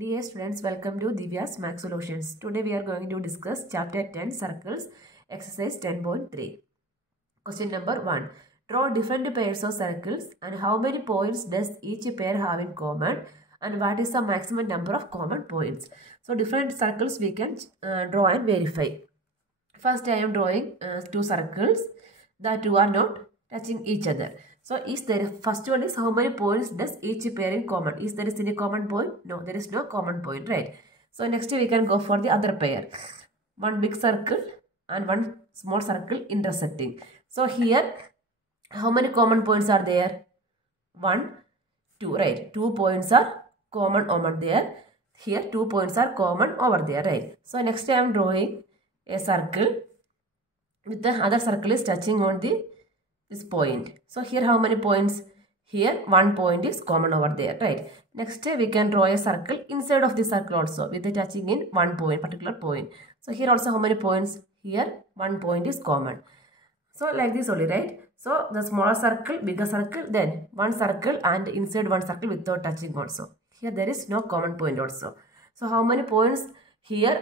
Dear students, welcome to Divya's Math Solutions. Today we are going to discuss chapter 10 circles, exercise 10.3. Question number 1. Draw different pairs of circles and how many points does each pair have in common and what is the maximum number of common points? So different circles we can draw and verify. First I am drawing two circles. The two are not touching each other. So, first one is how many points does each pair in common? Is there any common point? No, there is no common point, right? So, next we can go for the other pair. One big circle and one small circle intersecting. So, here, how many common points are there? 1, 2, right? 2 points are common over there. Here, 2 points are common over there, right? So, next I am drawing a circle with the other circle is touching on this point. So here how many points? Here 1 point is common over there, right? Next we can draw a circle inside of the circle also with the touching in 1 point, particular point. So here also how many points? Here 1 point is common. So like this only, right? So the smaller circle, bigger circle, then one circle and inside one circle without touching also. Here there is no common point also. So how many points? Here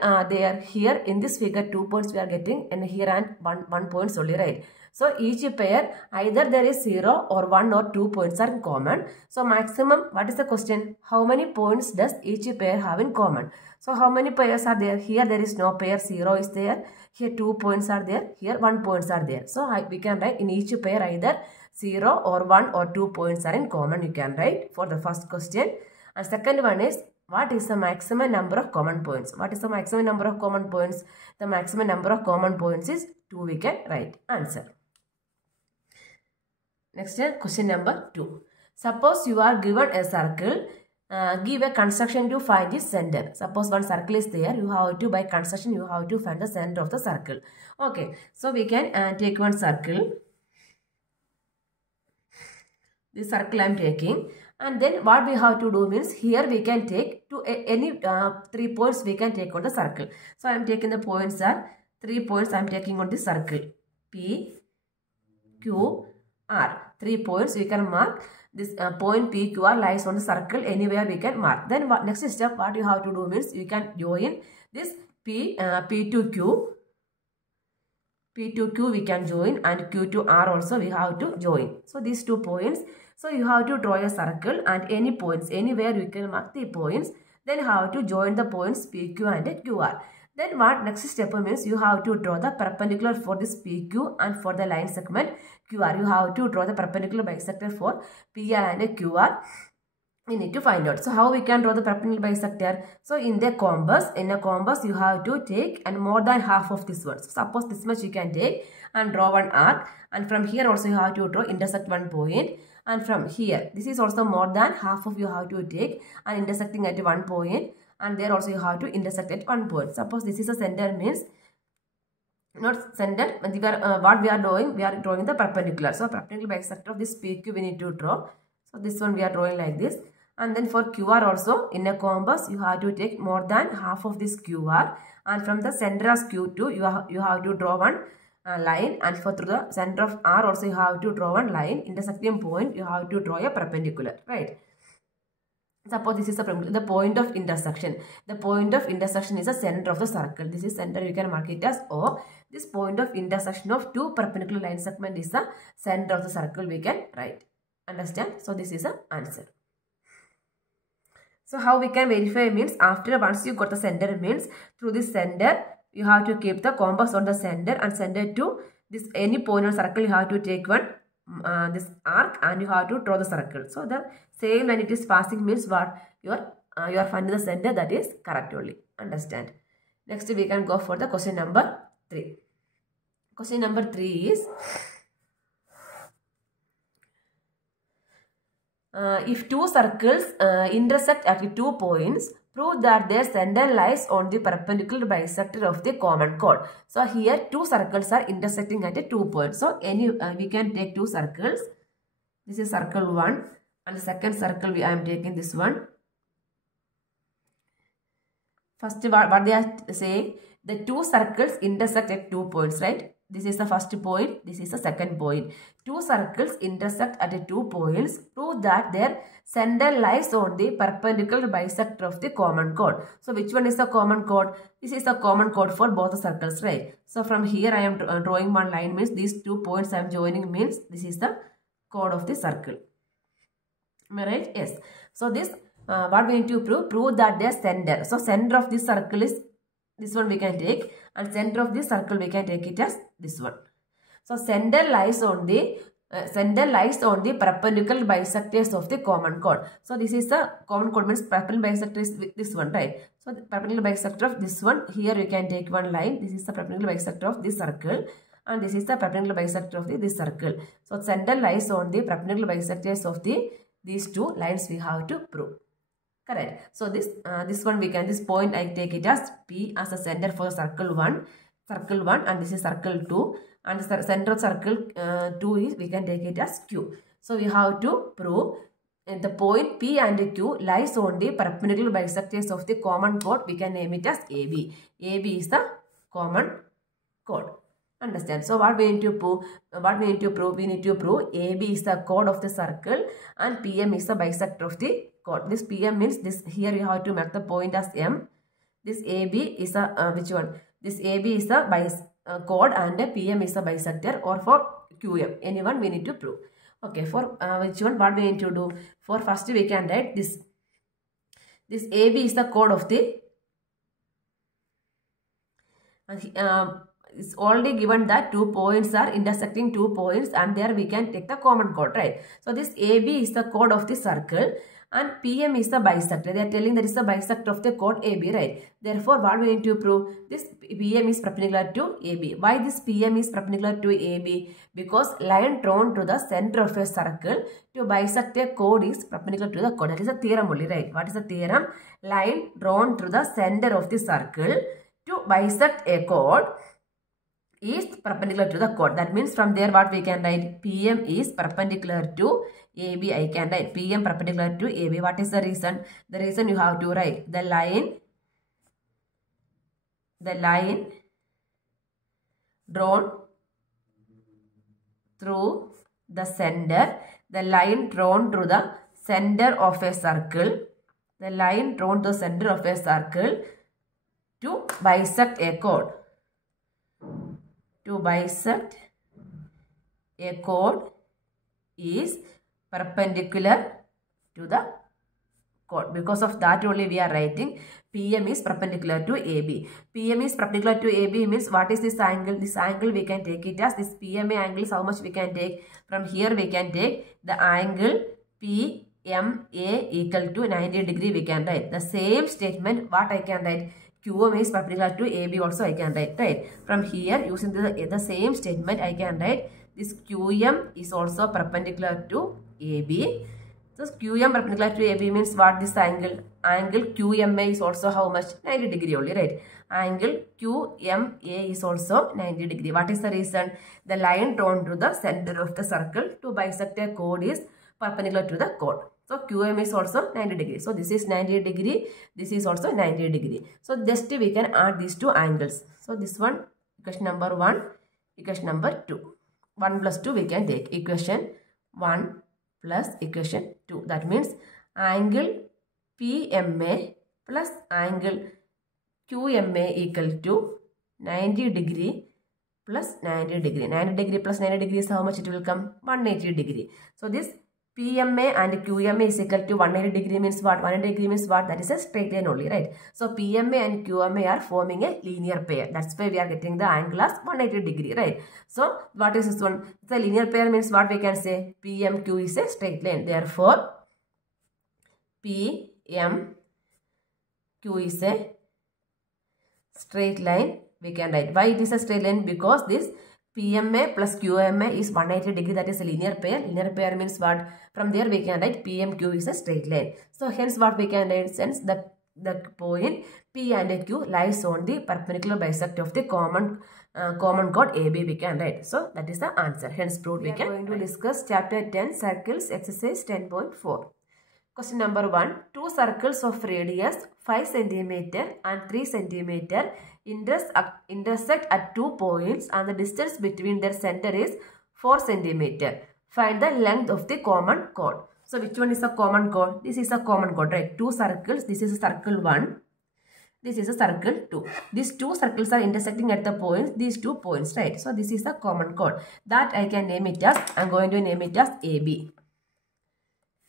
here in this figure 2 points we are getting and here and one points only, right? So each pair either there is 0 or 1 or 2 points are in common. So maximum, what is the question? How many points does each pair have in common? So how many pairs are there? Here there is no pair, 0 is there. Here 2 points are there. Here 1 points are there. So we can write in each pair either 0 or 1 or 2 points are in common. You can write for the first question. And second one is, what is the maximum number of common points? What is the maximum number of common points? The maximum number of common points is 2. We can write answer. Next question number 2. Suppose you are given a circle. Give a construction to find its center. Suppose one circle is there. You have to, by construction, you have to find the center of the circle. Okay. So we can take one circle. This circle I am taking. And then what we have to do means here we can take to any 3 points we can take on the circle. So I am taking the points are 3 points I am taking on the circle. P, Q, R. 3 points we can mark. This point P, Q, R lies on the circle anywhere we can mark. Then next step what you have to do means you can join this P to Q. P to Q we can join and Q to R also we have to join. So these 2 points. So you have to draw a circle and any points, anywhere you can mark the points. Then have to join the points PQ and QR. Then what next step means you have to draw the perpendicular for this PQ and for the line segment QR. You have to draw the perpendicular bisector for PR and QR. We need to find out. So how we can draw the perpendicular bisector? So in a compass you have to take and more than half of this one. So suppose this much you can take and draw one arc. And from here also you have to draw intersect one point. And from here, this is also more than half of you have to take and intersecting at 1 point. And there also you have to intersect at 1 point. Suppose this is a center means, not center, what we are doing, we are drawing the perpendicular. So perpendicular bisector of this PQ we need to draw. So this one we are drawing like this. And then for QR also, in a compass, you have to take more than half of this QR. And from the center of Q2, you have to draw one line, and for through the center of R also you have to draw one line. Intersecting point you have to draw a perpendicular, right? Suppose this is the point of intersection. The point of intersection is the center of the circle. This is center, you can mark it as O. This point of intersection of 2 perpendicular line segment is the center of the circle we can write. Understand? So this is the answer. So how we can verify means after once you got the center means through this center you have to keep the compass on the center and center to this any point on circle you have to take one this arc and you have to draw the circle. So the same when it is passing means what you are finding the center, that is correct only. Understand? Next we can go for the question number 3. Question number 3 is if 2 circles intersect at 2 points, prove that their center lies on the perpendicular bisector of the common chord. So here 2 circles are intersecting at 2 points. So we can take 2 circles. This is circle 1 and the second circle I am taking this one. First what they are saying, the 2 circles intersect at 2 points, right? This is the first point. This is the second point. Two circles intersect at 2 points. Prove that their center lies on the perpendicular bisector of the common chord. So which one is the common chord? This is the common chord for both the circles, right? So from here I am drawing one line, means these 2 points I am joining, means this is the chord of the circle. Am I right? Yes. So this what we need to prove? Prove that their center. So center of this circle is this one we can take, and center of this circle we can take it as this one. So center lies on the perpendicular bisectors of the common chord. So this is the common chord, means perpendicular bisector is this one, right? So the perpendicular bisector of this one, here we can take one line. This is the perpendicular bisector of this circle, and this is the perpendicular bisector of this circle. So center lies on the perpendicular bisectors of these 2 lines we have to prove. Correct. So this one we can, this point I take it as P as a center for circle 1, and this is circle 2, and the center of circle 2 is, we can take it as Q. So we have to prove the point P and Q lies on the perpendicular bisectors of the common chord. We can name it as AB. AB is the common chord. Understand? So what we need to prove? We need to prove AB is the chord of the circle and PM is the bisector of the chord. This PM means this, here you have to mark the point as M. This AB is a which one? This AB is the chord and PM is the bisector, or for QM. Anyone we need to prove. Okay, for which one? What we need to do? For first we can write this. This AB is the chord of the it's already given that 2 points are intersecting 2 points, and there we can take the common chord, right? So this AB is the chord of the circle and PM is the bisector. They are telling that is the bisector of the chord AB, right? Therefore, what we need to prove? This PM is perpendicular to AB. Why this PM is perpendicular to AB? Because line drawn to the center of a circle to bisect a chord is perpendicular to the chord. That is a theorem only, right? What is the theorem? Line drawn to the center of the circle to bisect a chord is perpendicular to the chord. That means from there what we can write? PM is perpendicular to AB. I can write PM perpendicular to AB. What is the reason? The reason you have to write the line drawn through the center. The line drawn through the center of a circle. The line drawn to the center of a circle to bisect a chord. To bisect a chord is perpendicular to the chord. Because of that only we are writing PM is perpendicular to AB. PM is perpendicular to AB means what is this angle? This angle we can take it as this PMA angle is how much we can take? From here we can take the angle PMA equal to 90 degree we can write. The same statement what I can write? QM is perpendicular to AB also I can write, right? From here using the same statement I can write this QM is also perpendicular to AB. So QM perpendicular to AB means what? This angle QMA is also how much? 90 degree only, right? Angle QMA is also 90 degree. What is the reason? The line drawn to the center of the circle to bisect a chord is perpendicular to the chord. So QM is also 90 degree. So this is 90 degree. This is also 90 degree. So just we can add these 2 angles. So this one, equation number 1, equation number 2. 1 plus 2 we can take. Equation 1 plus equation 2. That means angle PMA plus angle QMA equal to 90 degree plus 90 degree. 90 degree plus 90 degree is how much it will come? 180 degree. So this PMA and QMA is equal to 180 degree means what? 180 degree means what? That is a straight line only, right? So PMA and QMA are forming a linear pair. That's why we are getting the angle as 180 degree, right? So what is this one? The linear pair means what we can say? PMQ is a straight line. Therefore, PMQ is a straight line. We can write. Why it is a straight line? Because this PMA plus QMA is 180 degree, that is a linear pair. Linear pair means what? From there we can write PMQ is a straight line. So hence what we can write? Since the point P and Q lies on the perpendicular bisect of the common chord AB we can write. So that is the answer. Hence proved we can. We are going to discuss chapter 10 circles exercise 10.4. Question number 1. 2 circles of radius 5 centimeter and 3 centimeter intersect at 2 points and the distance between their center is 4 centimeter. Find the length of the common chord. So which one is a common chord? This is a common chord, right? Two circles. This is a circle 1. This is a circle 2. These two circles are intersecting at the points, these 2 points, right? So this is a common chord. That I can name it as, I am going to name it as AB.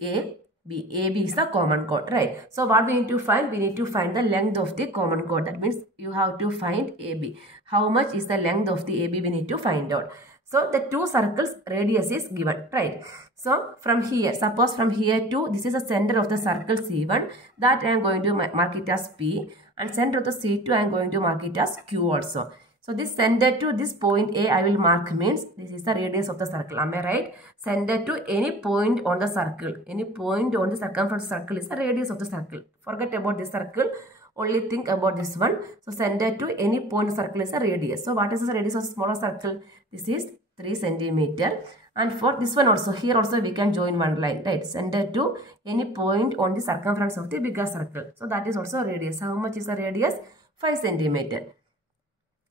AB is the common chord, right? So what we need to find? We need to find the length of the common chord. That means you have to find AB. How much is the length of the AB? We need to find out. So the two circles radius is given, right? So from here, suppose from here to, this is the center of the circle C1. That I am going to mark it as P. And center of the C2 I am going to mark it as Q also. So this center to this point A I will mark means this is the radius of the circle. Am I right? Center to any point on the circle. Any point on the circumference circle is the radius of the circle. Forget about this circle. Only think about this one. So center to any point on the circle is the radius. So what is the radius of the smaller circle? This is 3 centimeter. And for this one also, here also we can join one line, right? Center to any point on the circumference of the bigger circle. So that is also radius. How much is the radius? 5 centimeter.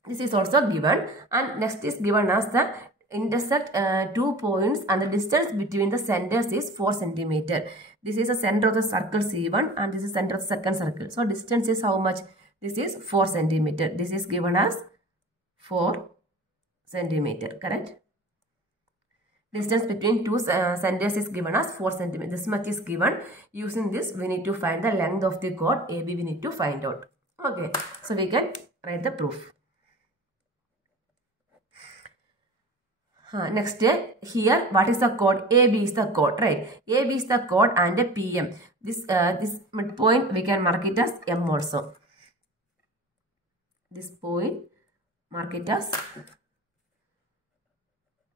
This is also given. And next is given as the intersect 2 points and the distance between the centers is 4 centimeter. This is the center of the circle C1 and this is center of the second circle. So distance is how much? This is 4 centimeter. This is given as 4 centimeter, correct? Distance between two centers is given as 4 centimeter. This much is given. Using this, we need to find the length of the chord AB. We need to find out. Okay. So we can write the proof. Next, here, what is the chord? AB is the chord, right? AB is the chord and PM. This midpoint, we can mark it as M also. This point, mark it as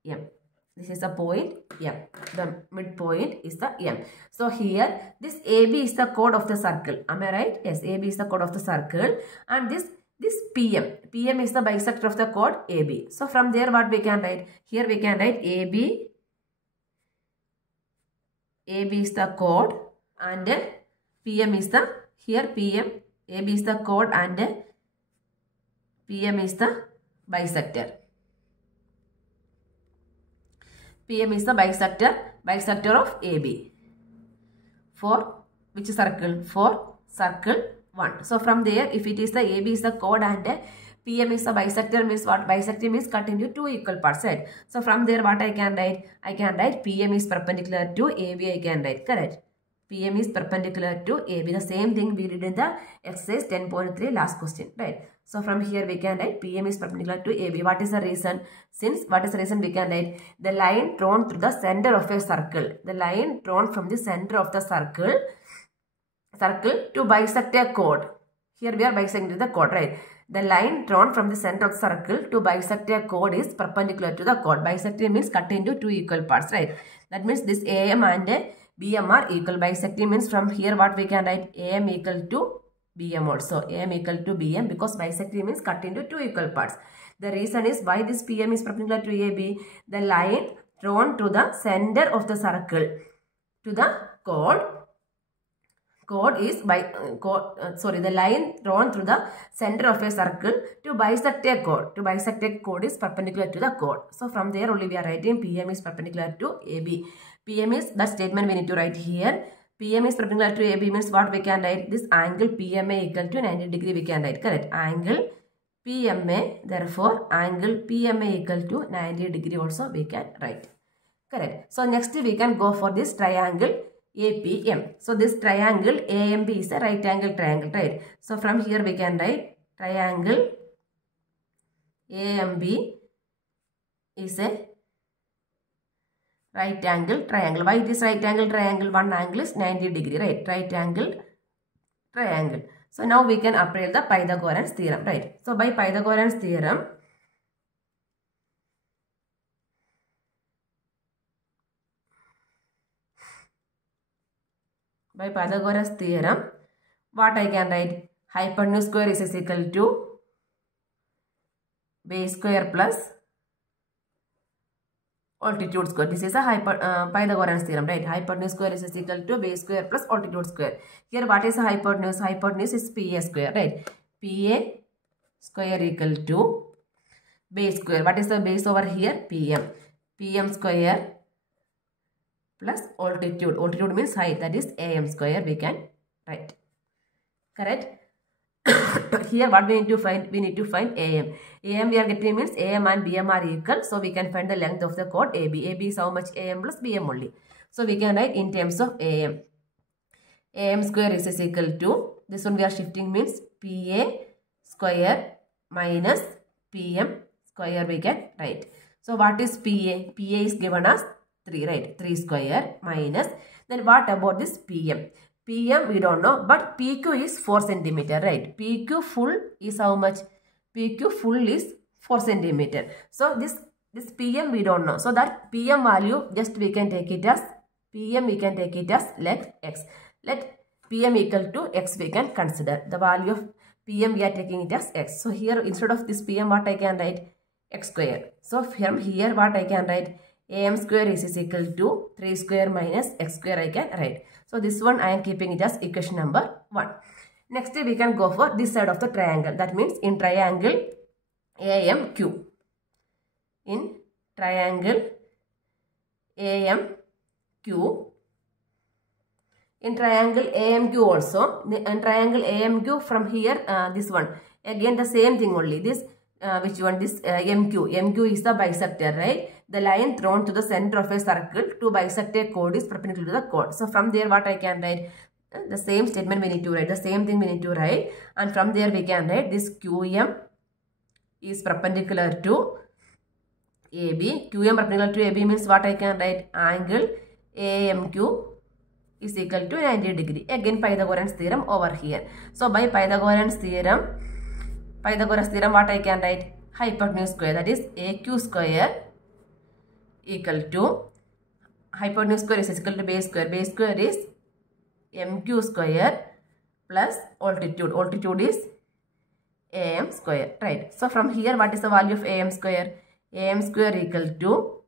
M. This is the point M. The midpoint is the M. So here, this AB is the chord of the circle. Am I right? Yes, AB is the chord of the circle. And this PM. PM is the bisector of the chord AB. So from there, what we can write? Here we can write AB. AB is the chord and PM is the, here PM. AB is the chord and PM is the bisector. PM is the bisector of AB. For which circle? For circle 1. So from there, if it is the AB is the chord and PM is the bisector, means what? Bisector means cut into 2 equal parts, right? So from there, what I can write? I can write PM is perpendicular to AB. I can write, correct? PM is perpendicular to AB. The same thing we did in the exercise 10.3 last question, right? So from here we can write PM is perpendicular to AB. What is the reason? Since what is the reason we can write? The line drawn through the center of a circle. The line drawn from the center of the circle to bisect a chord. Here we are bisecting the chord, right? The line drawn from the center of the circle to bisect a chord is perpendicular to the chord. Bisecting means cut into 2 equal parts, right? That means this AM and BM are equal. Bisecting means from here what we can write? AM equal to BM also. AM equal to BM because bisecting means cut into 2 equal parts. The reason is why this PM is perpendicular to AB. The line drawn to the center of the circle to the the line drawn through the center of a circle to bisect a chord. To bisect a chord is perpendicular to the chord. So from there only we are writing PM is perpendicular to AB. PM is that statement we need to write here. PM is perpendicular to AB means what we can write? This angle PMA equal to 90 degree we can write, correct? Angle PMA, therefore angle PMA equal to 90 degree also we can write, correct? So next we can go for this triangle APM. So this triangle AMB is a right angle triangle, right? So from here we can write triangle AMB is a right angle triangle. Why it is right angle triangle? One angle is 90 degree, right? Right angle triangle. So now we can apply the Pythagorean's theorem, right? So by Pythagorean's theorem, what I can write? Hypotenuse square is equal to base square plus altitude square. This is a Pythagorean theorem, right? Hypotenuse square is equal to base square plus altitude square. Here what is a hypotenuse? Hypotenuse is PA square, right? PA square equal to base square. What is the base over here? PM. PM square plus altitude. Altitude means height, that is AM square we can write. Correct? Here what we need to find? We need to find AM. AM we are getting means AM and BM are equal. So we can find the length of the chord AB. AB is how much? AM plus BM only. So we can write in terms of AM. AM square is equal to, this one we are shifting means PA square minus PM square we can write. So what is PA? PA is given as 3, right? 3 square minus, then what about this PM? PM we don't know, but PQ is 4 centimeter, right? PQ full is how much? PQ full is 4 centimeter. So this PM we don't know. So that PM value just we can take it as, PM we can take it as let X. Let PM equal to X we can consider. The value of PM we are taking it as X. So here instead of this PM what I can write? X square. So from here what I can write? AM square is equal to 3 square minus X square I can write. So this one I am keeping it as equation number 1. Next we can go for this side of the triangle. That means in triangle AMQ. In triangle AMQ. In triangle AMQ also. In triangle AMQ from here this one. Again the same thing only. This which one? This MQ. MQ is the bisector, right? The line thrown to the center of a circle to bisect a chord is perpendicular to the chord. So from there what I can write? The same statement we need to write. The same thing we need to write. And from there we can write this QM is perpendicular to AB. QM perpendicular to AB means what I can write? Angle AMQ is equal to 90 degree. Again Pythagorean theorem over here. So by Pythagorean theorem what I can write? Hypotenuse square, that is AQ square equal to, hypotenuse square is equal to base square. Base square is MQ square plus altitude. Altitude is AM square, right? So from here what is the value of AM square? AM square equal to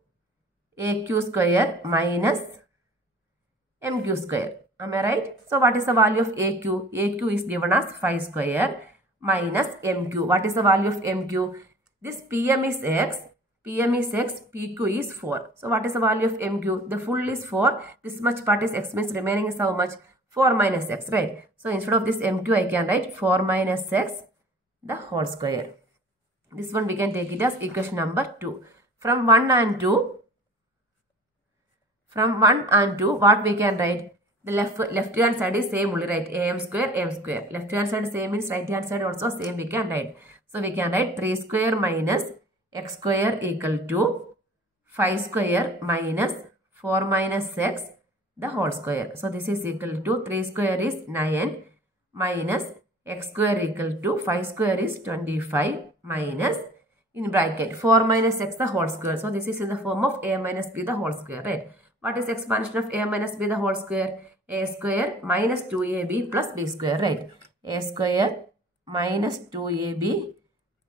AQ square minus MQ square. Am I right? So what is the value of AQ? AQ is given as 5 square minus MQ. What is the value of MQ? This PM is X, PQ is 4. So what is the value of MQ? The full is 4, this much part is X means remaining is how much? 4 minus X, right? So instead of this MQ I can write 4 minus X the whole square. This one we can take it as equation number 2. From 1 and 2, what we can write? The left hand side is same only, right? AM square. Left hand side same means right hand side also same we can write. So we can write 3 square minus X square equal to 5 square minus 4 minus X the whole square. So this is equal to 3 square is 9 minus X square equal to 5 square is 25 minus in bracket 4 minus X the whole square. So this is in the form of A minus B the whole square, right? What is expansion of A minus B the whole square? A square minus 2AB plus B square, right? A square minus 2AB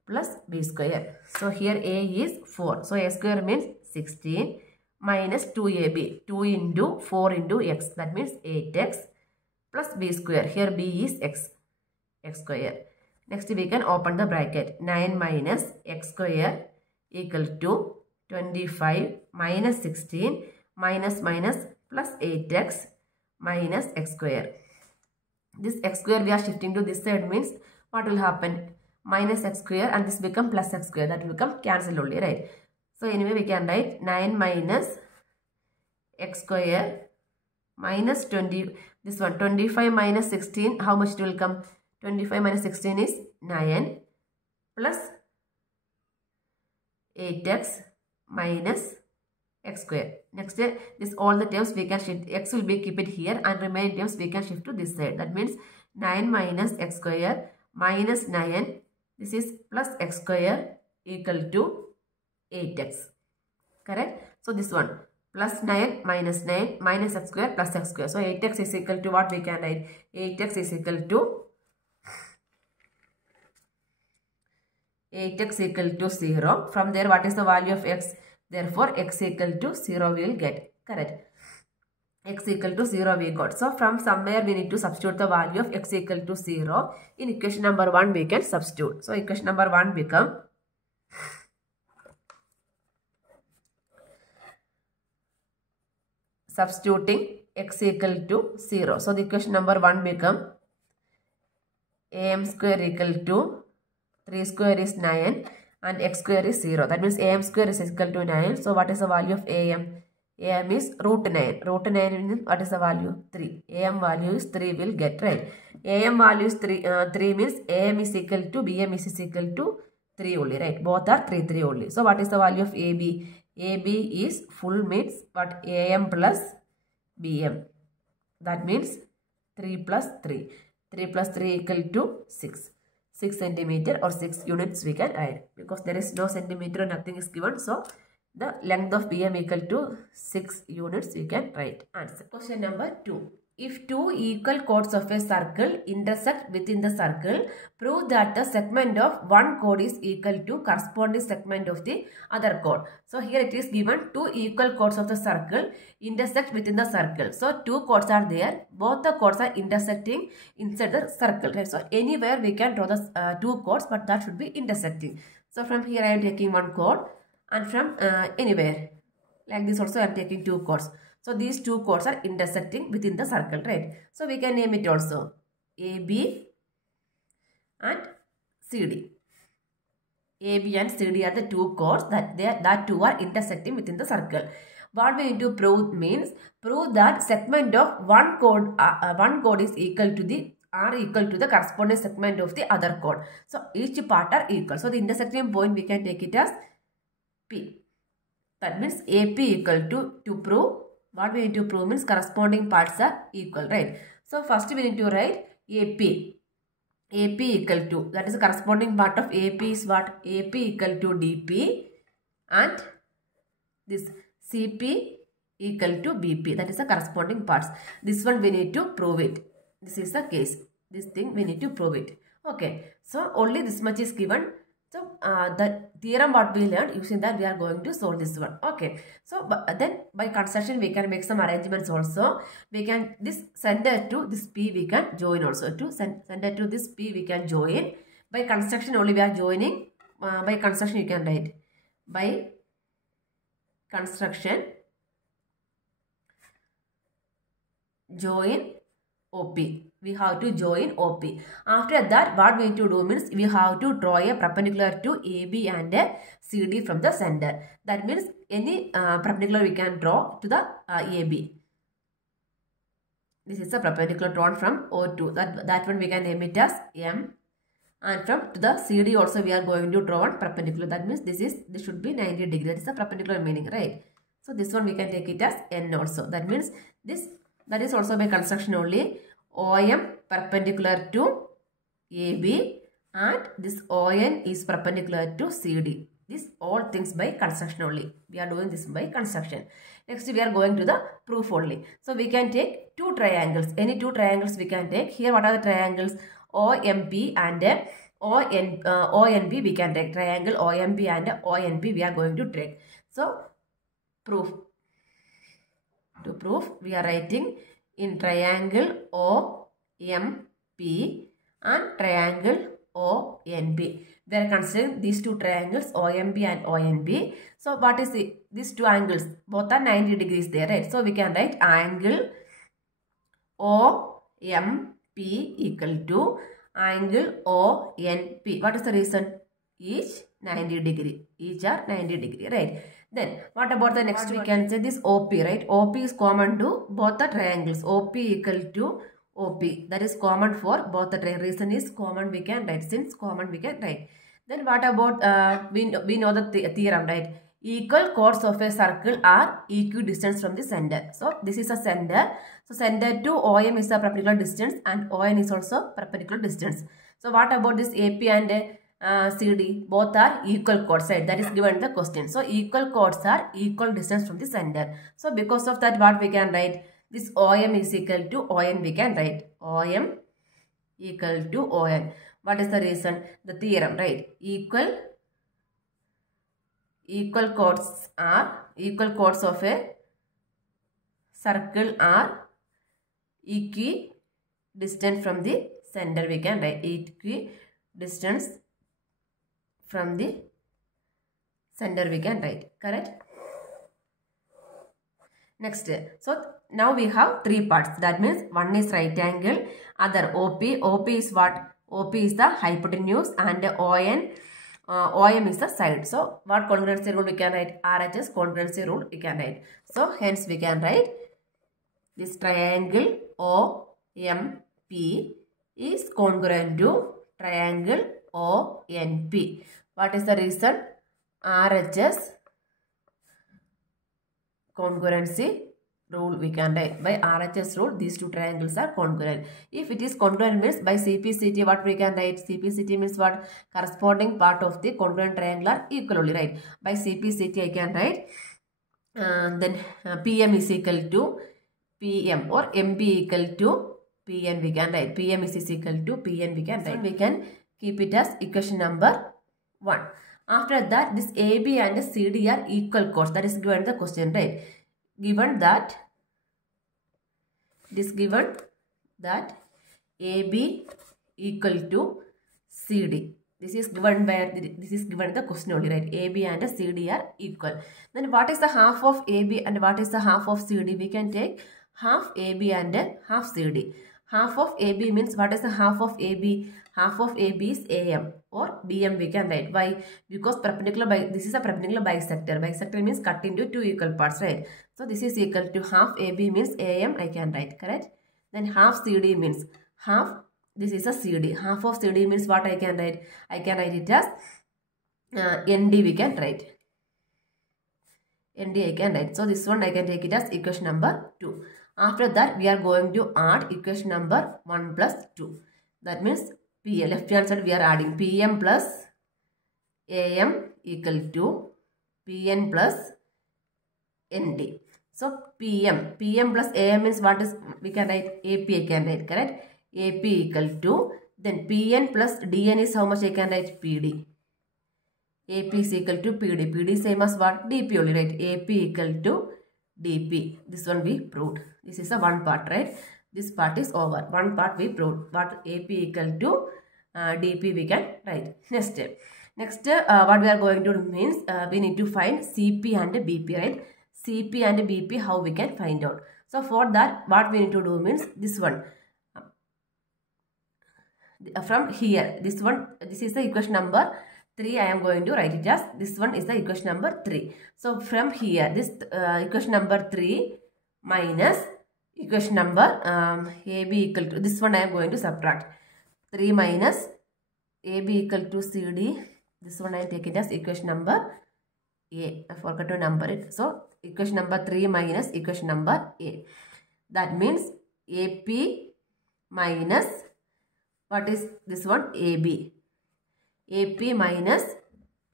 plus B square. So here A is 4. So A square means 16 minus 2AB. 2 into 4 into X. That means 8X plus B square. Here B is X square. Next we can open the bracket. 9 minus X square equal to 25 minus 16 minus plus 8X minus X square. This X square we are shifting to this side means what will happen? Minus X square and this become plus X square. That will become cancelled only, right? So anyway we can write 9 minus X square minus 20. This one 25 minus 16. How much it will come? 25 minus 16 is 9 plus 8X minus X square. Next this all the terms we can shift. X will be keep it here and remaining terms we can shift to this side. That means 9 minus X square minus 9. This is plus X square equal to 8X. Correct? So this one plus 9 minus X square plus X square. So 8X is equal to what we can write? 8X is equal to 0. From there what is the value of X? Therefore, x equal to 0 we will get. Correct. X equal to 0 we got. So, from somewhere we need to substitute the value of x equal to 0. In equation number 1 we can substitute. So, equation number 1 become substituting x equal to 0. So, the equation number 1 become am square equal to 3 square is 9 and x square is 0. That means am square is equal to 9. So, what is the value of am? Am is root 9. Root 9 means what is the value? 3. Am value is 3 will get, right. Am value is 3 means am is equal to bm is equal to 3 only, right. Both are 3 only. So, what is the value of AB? AB is full means what? AM plus BM. That means 3 plus 3. 3 plus 3 equal to 6. 6 centimeter or 6 units we can add. Because there is no centimeter, nothing is given. So, the length of BM equal to 6 units we can write. Answer. Question number 2. If two equal chords of a circle intersect within the circle, prove that the segment of one chord is equal to corresponding segment of the other chord. So, here it is given two equal chords of the circle intersect within the circle. So, two chords are there. Both the chords are intersecting inside the circle. Right? So, anywhere we can draw the two chords, but that should be intersecting. So, from here I am taking one chord and from anywhere. Like this also I am taking two chords. So, these two chords are intersecting within the circle, right? So, we can name it also AB and CD. AB and CD are the two chords that two are intersecting within the circle. What we need to prove means prove that segment of one chord is equal to the corresponding segment of the other chord. So, each part are equal. So, the intersecting point we can take it as P. That means AP equal to prove. What we need to prove means corresponding parts are equal, right? So, first we need to write AP. AP equal to, that is the corresponding part of AP is what? AP equal to DP and this CP equal to BP. That is the corresponding parts. This one we need to prove it. This is the case. This thing we need to prove it. Okay. So, only this much is given. So, the theorem what we learned, using that we are going to solve this one. Okay. So, then by construction we can make some arrangements also. We can, this center to this P we can join also. To center to this P we can join. By construction only we are joining. By construction you can write. By construction, join OP. We have to join OP. After that, what we need to do means we have to draw a perpendicular to AB and a CD from the center. That means any perpendicular we can draw to the AB. This is a perpendicular drawn from O2. That one we can name it as M. And from to the CD also we are going to draw one perpendicular. That means this should be 90 degree. That is the perpendicular meaning, right? So this one we can take it as N also. That means that is also by construction only. OM perpendicular to AB and this ON is perpendicular to CD. These all things by construction only. We are doing this by construction. Next we are going to the proof only. So we can take two triangles. Any two triangles we can take. Here what are the triangles? OMP and ONP we can take. Triangle OMP and ONP we are going to take. So proof. To prove we are writing in triangle OMP and triangle ONB. They are considering these two triangles OMB and ONB. So what is these two angles? Both are 90 degrees there, right? So we can write angle OMP equal to angle ONP. What is the reason? Each 90 degree. Each are 90 degree, right? Then what about the next? We can say this OP, right? OP is common to both the triangles. OP equal to OP. That is common for both the triangles. Reason is common we can write. Since common we can write. Then what about we know the theorem, right? Equal chords of a circle are equidistant from the center. So this is a center. So center to OM is a perpendicular distance and ON is also perpendicular distance. So what about this AP and CD? Both are equal chords, right? That is given in the question. So equal chords are equal distance from the center. So because of that, what we can write? This OM is equal to ON we can write. OM equal to ON. What is the reason? The theorem, right? Equal equal chords of a circle are equidistant from the center. We can write equidistance from the center. We can write. Correct? Next, so now we have three parts. That means one is right angle, other OP. OP is what? OP is the hypotenuse, and OM is the side. So what congruency rule we can write? RHS congruency rule we can write. So hence we can write this triangle OMP is congruent to triangle ONP. What is the reason? RHS congruency rule we can write. By RHS rule, these two triangles are congruent. If it is congruent means by CPCT, what we can write? CPCT means what? Corresponding part of the congruent triangle are equal only, right? By CPCT I can write then PM is equal to PM, or MP equal to PN we can write. PM is equal to PN we can write. So we can keep it as equation number 1. After that, this AB and CD are equal chords. That is given in the question, right? Given that AB equal to CD. This is given in the question only, right? AB and CD are equal. Then what is the half of AB and what is the half of CD? We can take half AB and half CD. Half of AB means what is the half of AB? Half of AB is AM or BM we can write. Why? Because this is a perpendicular bisector. Bisector means cut into two equal parts, right? So this is equal to half AB means AM I can write, correct? Then half CD means half, this is a CD. Half of CD means what I can write? I can write it as ND we can write. ND I can write. So this one I can take it as equation number 2. After that we are going to add equation number 1 plus 2. That means PL, left hand side we are adding PM plus AM equal to PN plus ND. So PM plus AM means what is, we can write AP I can write, correct? AP equal to, then PN plus DN is how much I can write? PD. AP is equal to PD. PD same as what? DP only, right? AP equal to DP. This one we proved. This is a one part, right? This part is over. One part we proved. What? AP equal to DP we can write. Next, what we are going to do means we need to find CP and BP, right? CP and BP, how we can find out. So for that, what we need to do means this one. From here, this is the equation number 3. I am going to write it as, this one is the equation number 3. So from here, this equation number 3 minus equation number AB equal to, this one I am going to subtract. 3 minus AB equal to CD. This one I am taking as equation number A. I forgot to number it. So equation number 3 minus equation number A. That means AP minus, what is this one? AB. AP minus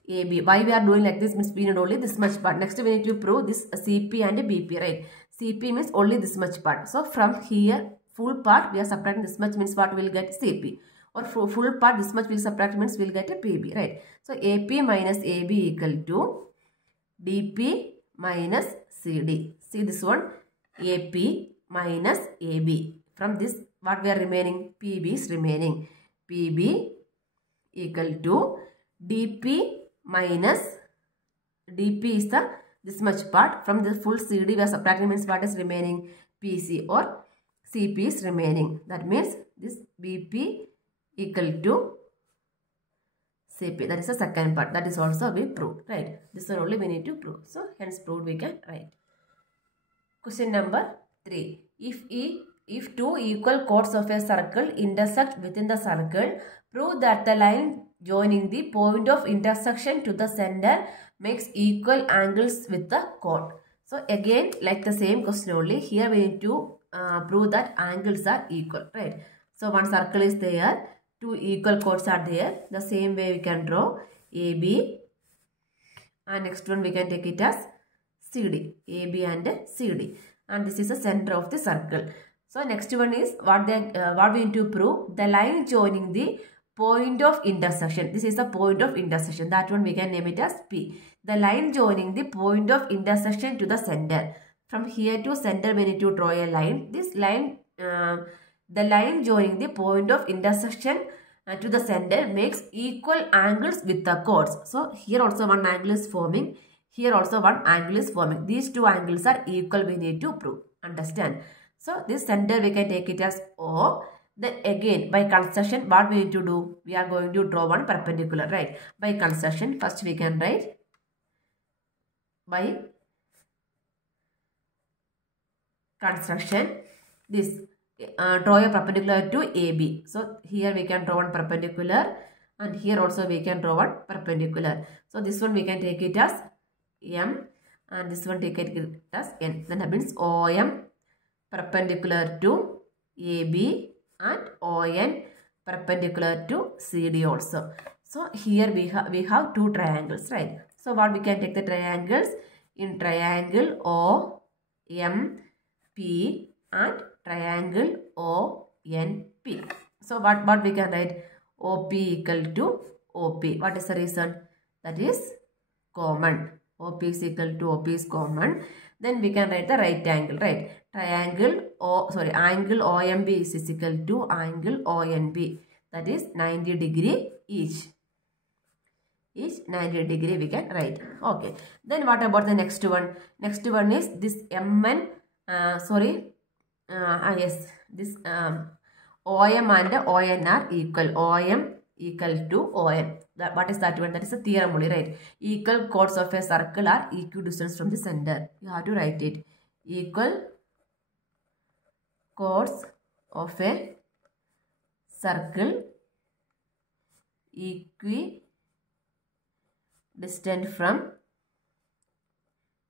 AB. Why we are doing like this means we need only this much part. Next we need to prove this CP and BP, right? CP means only this much part. So from here, full part we are subtracting this much means what we will get? CP. Or full part this much we will subtract means we will get a PB, right? So AP minus AB equal to DP minus CD. See this one? AP minus AB. From this, what we are remaining? PB is remaining. PB equal to DP minus, DP is the this much part. From the full CD we are subtracting means what is remaining? PC or CP is remaining. That means this BP equal to CP. That is the second part. That is also we proved, right? This one only we need to prove. So hence proved we can write. Question number 3. If two equal chords of a circle intersect within the circle, prove that the line joining the point of intersection to the center makes equal angles with the chord. So again, like the same question only, here we need to prove that angles are equal, right? So one circle is there, two equal chords are there. The same way we can draw AB, and next one we can take it as CD, AB and CD, and this is the center of the circle. So next one is what we need to prove, the line joining the point of intersection. This is the point of intersection. That one we can name it as P. The line joining the point of intersection to the center. From here to center we need to draw a line. This line, the line joining the point of intersection to the center makes equal angles with the chords. So here also one angle is forming. Here also one angle is forming. These two angles are equal, we need to prove. Understand? So this center we can take it as O. Then again by construction what we need to do? We are going to draw one perpendicular, right? By construction first we can write by construction this draw a perpendicular to AB. So here we can draw one perpendicular and here also we can draw one perpendicular. So this one we can take it as M and this one take it as N. Then that means OM perpendicular to AB and ON perpendicular to CD also. So here we have two triangles, right? So what we can take the triangles? In triangle OMP and triangle ONP. So what we can write? OP equal to OP. What is the reason? That is common. OP is equal to OP is common. Then we can write the right angle, right? Angle OMB is equal to angle ONB. That is 90 degree each. Each 90 degree we can write. Okay. Then what about the next one? Next one is this MN. This OM and ON are equal. OM equal to ON. What is that one? That is a theorem only, right? Equal chords of a circle are equidistant from the center. You have to write it. Equal chords of a circle equidistant from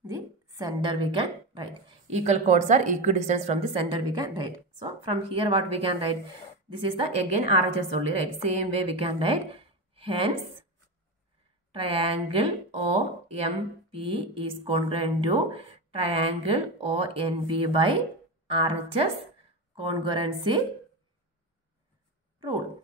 the center we can write. Equal chords are equidistant from the center we can write. So from here what we can write? This is the again RHS only, right? Same way we can write. Hence triangle OMP is congruent to triangle ONB by RHS congruency rule.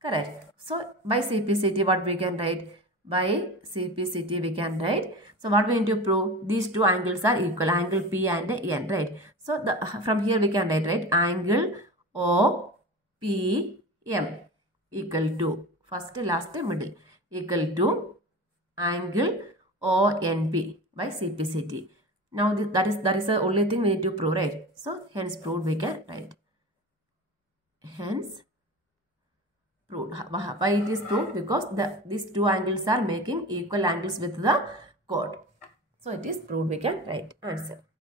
Correct. So by CPCT what we can write? By CPCT we can write. So what we need to prove? These two angles are equal. Angle P and N, right? So from here we can write, right? Angle OPM equal to first, last, middle equal to angle ONP by CPCT. Now that is the only thing we need to prove, right? So hence proved we can write. Hence proved. Why it is proved? Because these two angles are making equal angles with the chord. So it is proved we can write answer.